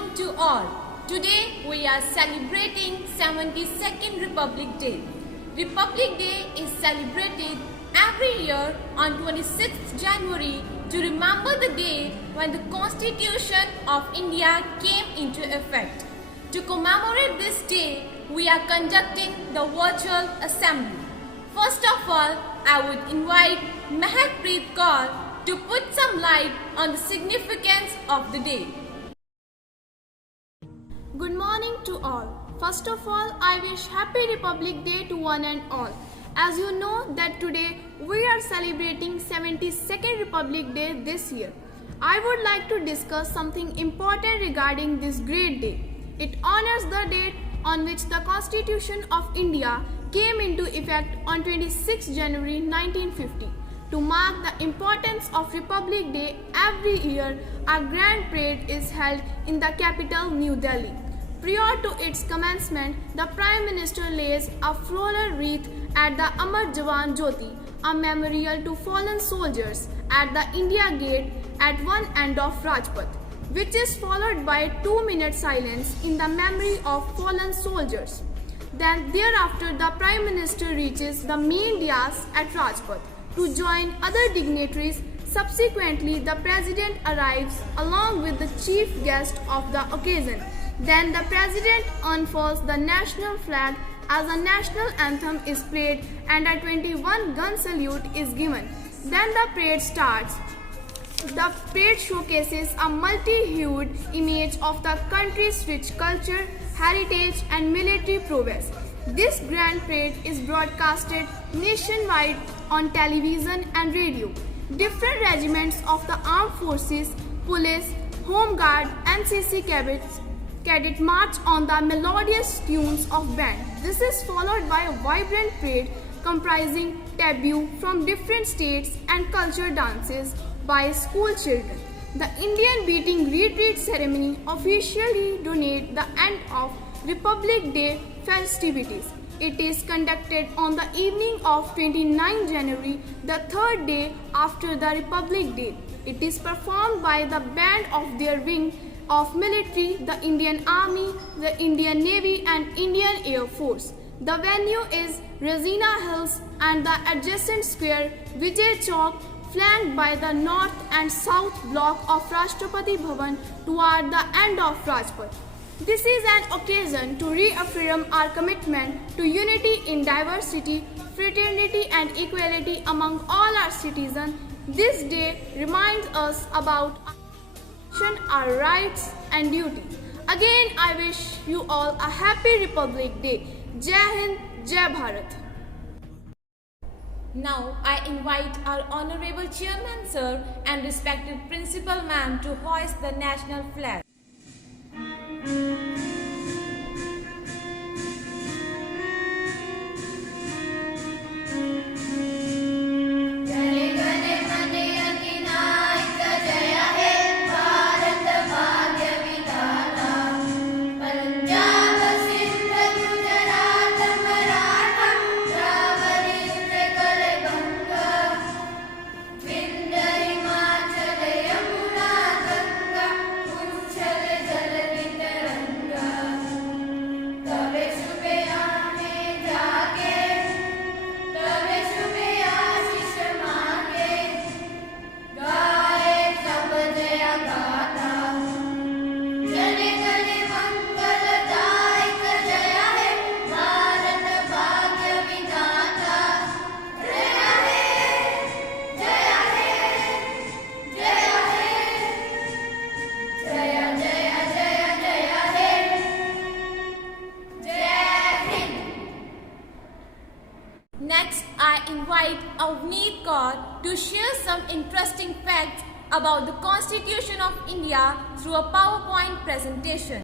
morning to all. Today we are celebrating 72nd Republic Day. Republic Day is celebrated every year on 26th January to remember the day when the Constitution of India came into effect. To commemorate this day, we are conducting the virtual assembly. First of all, I would invite Mehakpreet Kaur to put some light on the significance of the day. Good morning to all. First of all, I wish Happy Republic Day to one and all. As you know that today we are celebrating 72nd Republic Day this year. I would like to discuss something important regarding this great day. It honors the date on which the Constitution of India came into effect on 26 January 1950. To mark the importance of Republic Day, every year a grand parade is held in the capital, New Delhi. Prior to its commencement, the Prime Minister lays a floral wreath at the Amar Jawan Jyoti, a memorial to fallen soldiers, at the India Gate at one end of Rajpath, which is followed by a 2-minute silence in the memory of fallen soldiers. Then thereafter the Prime Minister reaches the main dais at Rajpath to join other dignitaries. Subsequently, the President arrives along with the chief guest of the occasion. Then the President unfurls the national flag as a national anthem is played and a 21-gun salute is given. Then the parade starts. The parade showcases a multi-hued image of the country's rich culture, heritage and military prowess. This grand parade is broadcasted nationwide on television and radio. Different regiments of the armed forces, police, home guard, NCC cadet march on the melodious tunes of band. This is followed by a vibrant parade comprising tableaux from different states and culture dances by school children. The Indian beating retreat ceremony officially denotes the end of Republic Day festivities. It is conducted on the evening of 29 January, the third day after the Republic Day. It is performed by the band of their wing of military, the Indian Army, the Indian Navy and Indian Air Force. The venue is Rasina Hills and the adjacent square Vijay Chowk, flanked by the north and south block of Rashtrapati Bhavan toward the end of Rajpath. This is an occasion to reaffirm our commitment to unity in diversity, fraternity and equality among all our citizens. This day reminds us about our rights and duties. Again, I wish you all a happy Republic Day. Jai Hind, Jai Bharat. Now I invite our Honorable Chairman Sir and respected Principal Ma'am to hoist the national flag. Next, I invite Avneet Kaur to share some interesting facts about the Constitution of India through a PowerPoint presentation.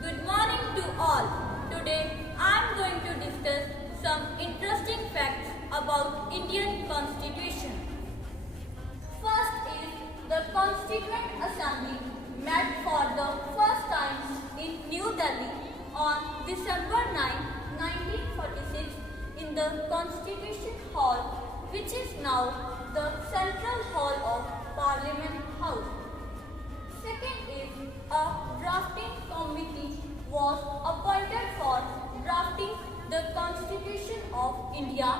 Good morning to all. Today, I am going to discuss some interesting facts about Indian Constitution. First is the Constituent Assembly met for the first time in New Delhi on December 9, 1946 in the Constitution Hall, which is now the Central Hall of Parliament House. India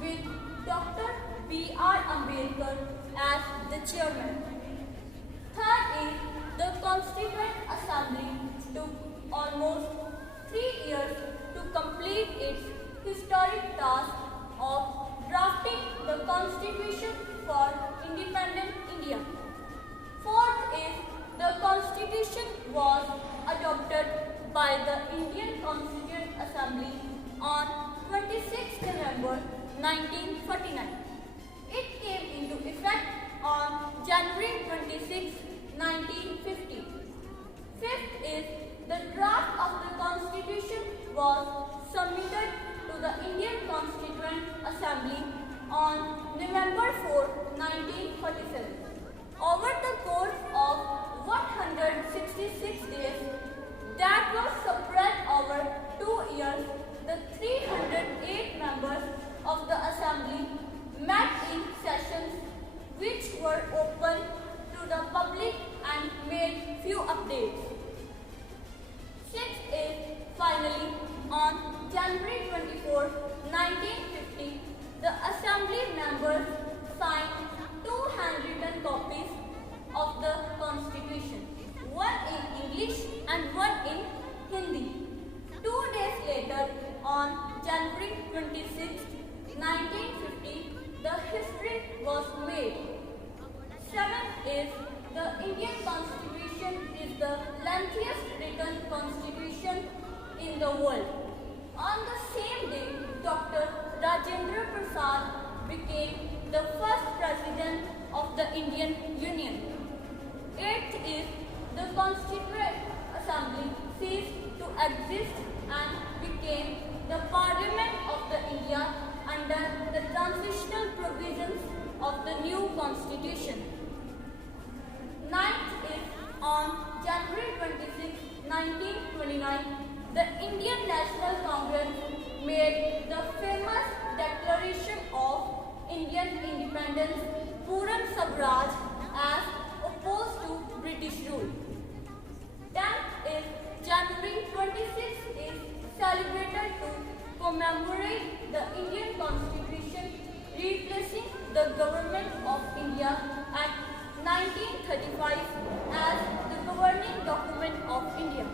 with Dr. B.R. Ambedkar as the chairman. Third is the Constituent Assembly took almost 3 years to complete its historic task of drafting the Constitution for independent India. Fourth is the Constitution was adopted by the Indian Constituent Assembly on 26 November 1949. It came into effect on January 26, 1950. Fifth is the draft of the Constitution was submitted to the Indian Constituent Assembly on November 4, 1947. Over the course of 166 days that was spread over 2 years, the 308 members of the Assembly met in sessions which were open to the public and made few updates. Sixth is finally on January 24, 1950, the Assembly members signed 2 handwritten copies of the Constitution, one in English and one in Hindi. 2 days later, on January 26, 1950, the history was made. Seventh is the Indian Constitution is the lengthiest written constitution in the world. On the same day, Dr. Rajendra Prasad became the first president of the Indian Union. Eighth is the Constituent Assembly ceased to exist and became the Parliament of the India under the transitional provisions of the new Constitution. Ninth is on January 26, 1929, the Indian National Congress made the famous Declaration of Indian Independence, Puran Swaraj, as opposed to British rule. 10th is January 26 is celebrated to commemorate the Indian Constitution replacing the Government of India Act 1935 as the governing document of India.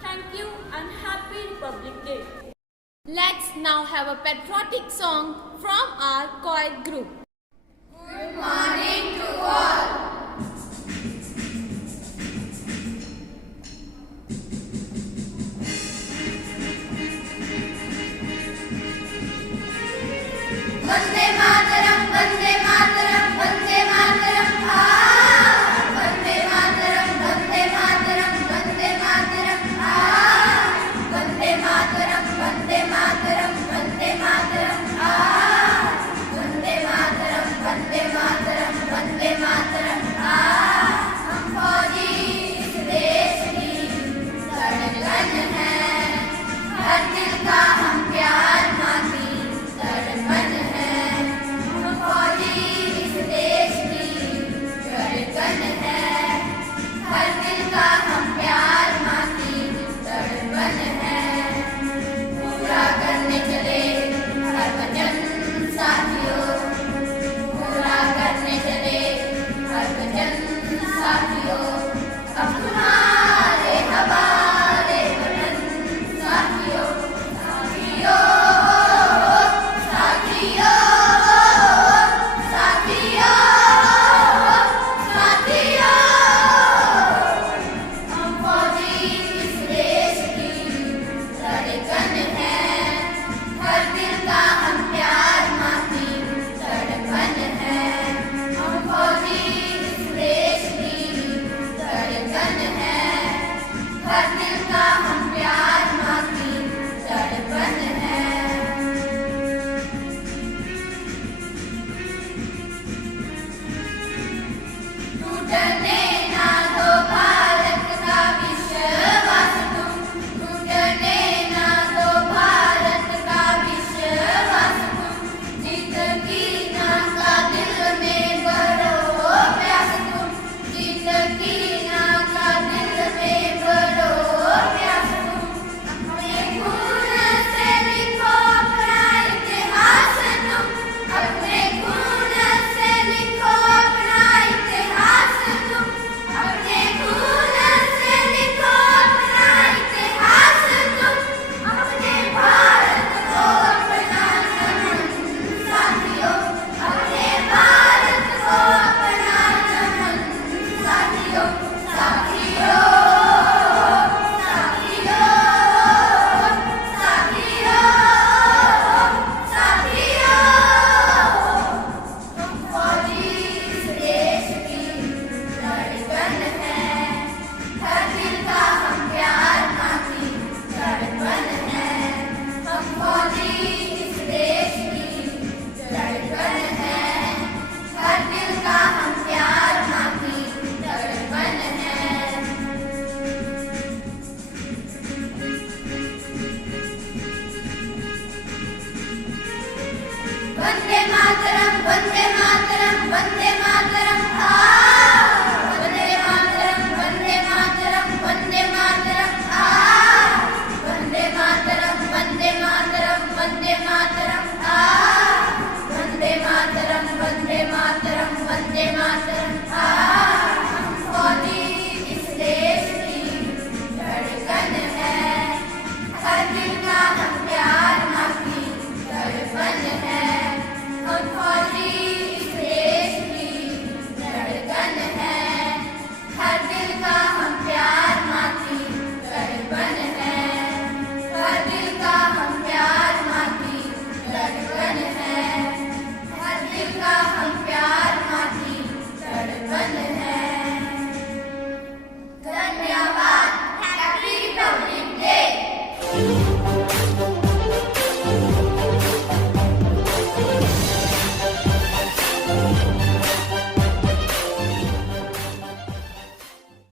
Thank you and Happy Republic Day. Let's now have a patriotic song from our choir group. Good morning.